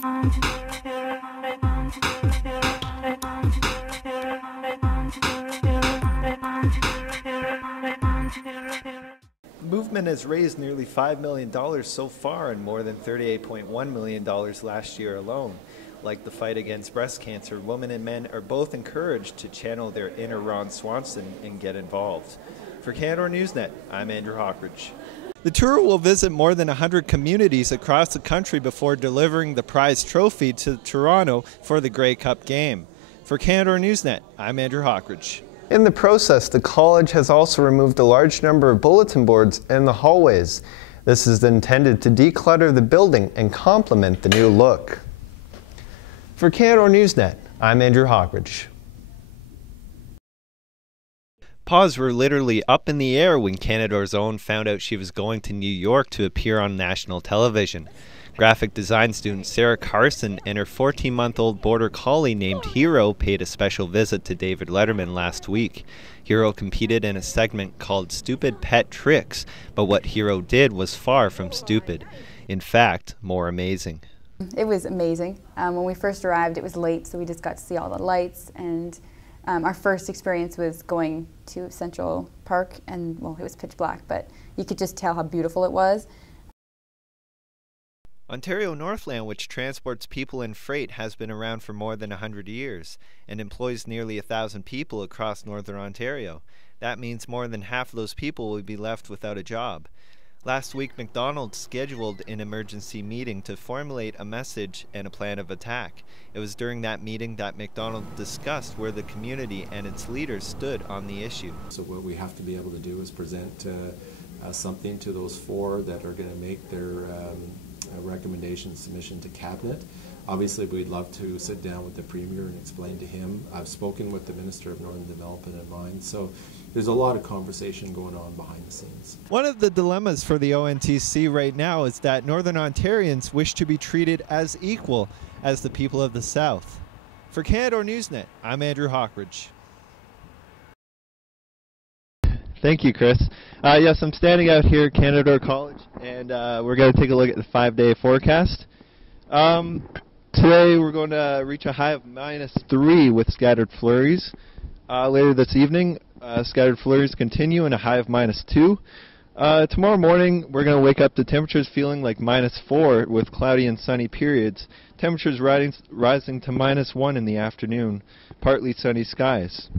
The movement has raised nearly $5 million so far and more than $38.1 million last year alone. Like the fight against breast cancer, women and men are both encouraged to channel their inner Ron Swanson and get involved. For Canada Newsnet, I'm Andrew Hockridge. The tour will visit more than 100 communities across the country before delivering the prize trophy to Toronto for the Grey Cup game. For Canada Newsnet, I'm Andrew Hockridge. In the process, the college has also removed a large number of bulletin boards in the hallways. This is intended to declutter the building and complement the new look. For Canada Newsnet, I'm Andrew Hockridge. Paws were literally up in the air when Canada's Own found out she was going to New York to appear on national television. Graphic design student Sarah Carson and her 14-month-old border collie named Hero paid a special visit to David Letterman last week. Hero competed in a segment called Stupid Pet Tricks, but what Hero did was far from stupid. In fact, more amazing. It was amazing. When we first arrived, it was late, so we just got to see all the lights, and our first experience was going to Central Park, and well, it was pitch black, but you could just tell how beautiful it was. Ontario Northland, which transports people and freight, has been around for more than 100 years and employs nearly 1,000 people across northern Ontario. That means more than half of those people will be left without a job. Last week, McDonald's scheduled an emergency meeting to formulate a message and a plan of attack. It was during that meeting that McDonald's discussed where the community and its leaders stood on the issue. So what we have to be able to do is present something to those four that are going to make their recommendation submission to Cabinet. Obviously, we'd love to sit down with the Premier and explain to him. I've spoken with the Minister of Northern Development and Mines, so there's a lot of conversation going on behind the scenes. One of the dilemmas for the ONTC right now is that Northern Ontarians wish to be treated as equal as the people of the South. For Canada Newsnet, I'm Andrew Hockridge. Thank you, Chris. Yes, I'm standing out here at Canada College, and we're going to take a look at the 5-day forecast. Today we're going to reach a high of -3 with scattered flurries. Later this evening, scattered flurries continue and a high of -2. Tomorrow morning, we're going to wake up to temperatures feeling like -4 with cloudy and sunny periods. Temperatures rising to -1 in the afternoon, partly sunny skies.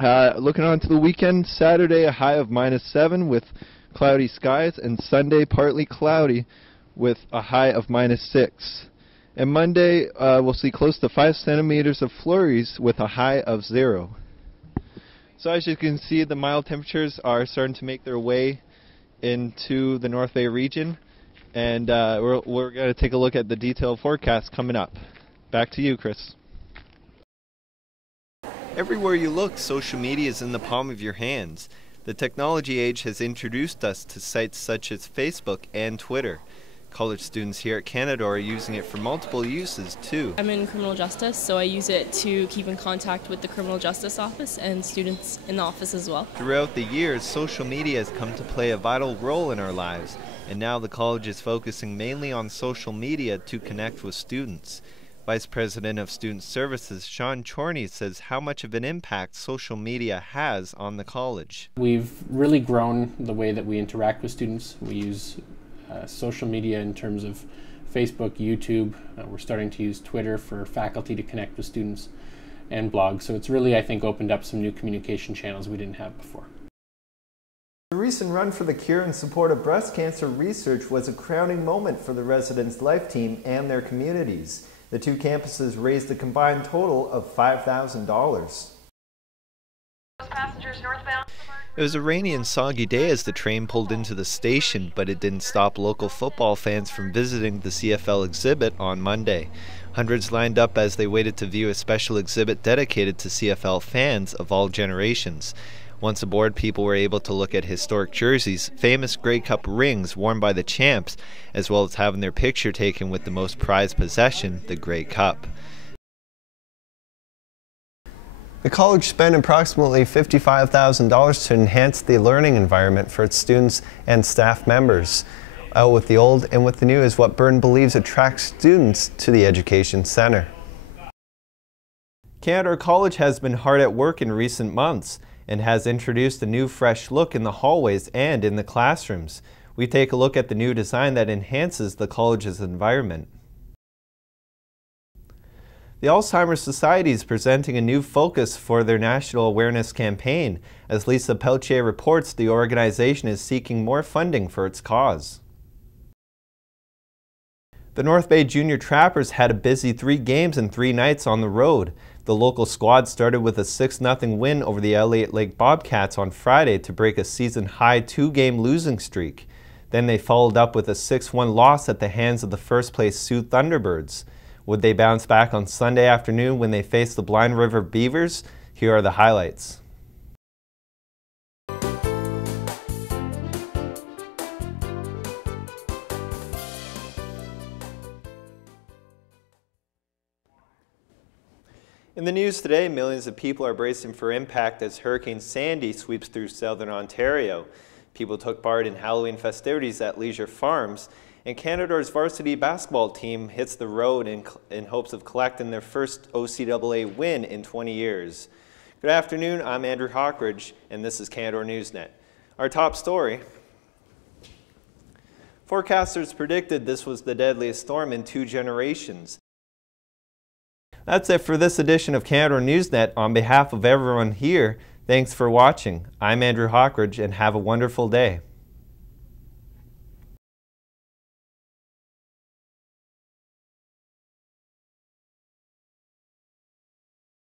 Looking on to the weekend, Saturday a high of -7 with cloudy skies, and Sunday partly cloudy with a high of -6. And Monday we'll see close to 5 centimeters of flurries with a high of 0. So as you can see, the mild temperatures are starting to make their way into the North Bay region, and we're going to take a look at the detailed forecast coming up. Back to you, Chris. Everywhere you look, social media is in the palm of your hands. The technology age has introduced us to sites such as Facebook and Twitter. College students here at Canada are using it for multiple uses too. I'm in criminal justice, so I use it to keep in contact with the criminal justice office and students in the office as well. Throughout the years, social media has come to play a vital role in our lives, and now the college is focusing mainly on social media to connect with students. Vice President of Student Services, Sean Chorney, says how much of an impact social media has on the college. We've really grown the way that we interact with students. We use social media in terms of Facebook, YouTube. We're starting to use Twitter for faculty to connect with students, and blogs. So it's really, I think, opened up some new communication channels we didn't have before. The recent run for the cure and support of breast cancer research was a crowning moment for the Residence Life team and their communities. The two campuses raised a combined total of $5,000. It was a rainy and soggy day as the train pulled into the station, but it didn't stop local football fans from visiting the CFL exhibit on Monday. Hundreds lined up as they waited to view a special exhibit dedicated to CFL fans of all generations. Once aboard, people were able to look at historic jerseys, famous Grey Cup rings worn by the champs, as well as having their picture taken with the most prized possession, the Grey Cup. The college spent approximately $55,000 to enhance the learning environment for its students and staff members. Out with the old and with the new is what Byrne believes attracts students to the Education Centre. Canadore College has been hard at work in recent months and has introduced a new fresh look in the hallways and in the classrooms. We take a look at the new design that enhances the college's environment. The Alzheimer's Society is presenting a new focus for their national awareness campaign. As Lisa Peltier reports, the organization is seeking more funding for its cause. The North Bay Junior Trappers had a busy 3 games and 3 nights on the road. The local squad started with a 6-0 win over the Elliott Lake Bobcats on Friday to break a season-high 2-game losing streak. Then they followed up with a 6-1 loss at the hands of the first-place Sioux Thunderbirds. Would they bounce back on Sunday afternoon when they face the Blind River Beavers? Here are the highlights. In the news today, millions of people are bracing for impact as Hurricane Sandy sweeps through southern Ontario. People took part in Halloween festivities at Leisure Farms, and Canadore's varsity basketball team hits the road in hopes of collecting their first OCAA win in 20 years. Good afternoon, I'm Andrew Hockridge, and this is Canadore Newsnet. Our top story: forecasters predicted this was the deadliest storm in 2 generations. That's it for this edition of Canadore Newsnet. On behalf of everyone here, thanks for watching. I'm Andrew Hockridge, and have a wonderful day.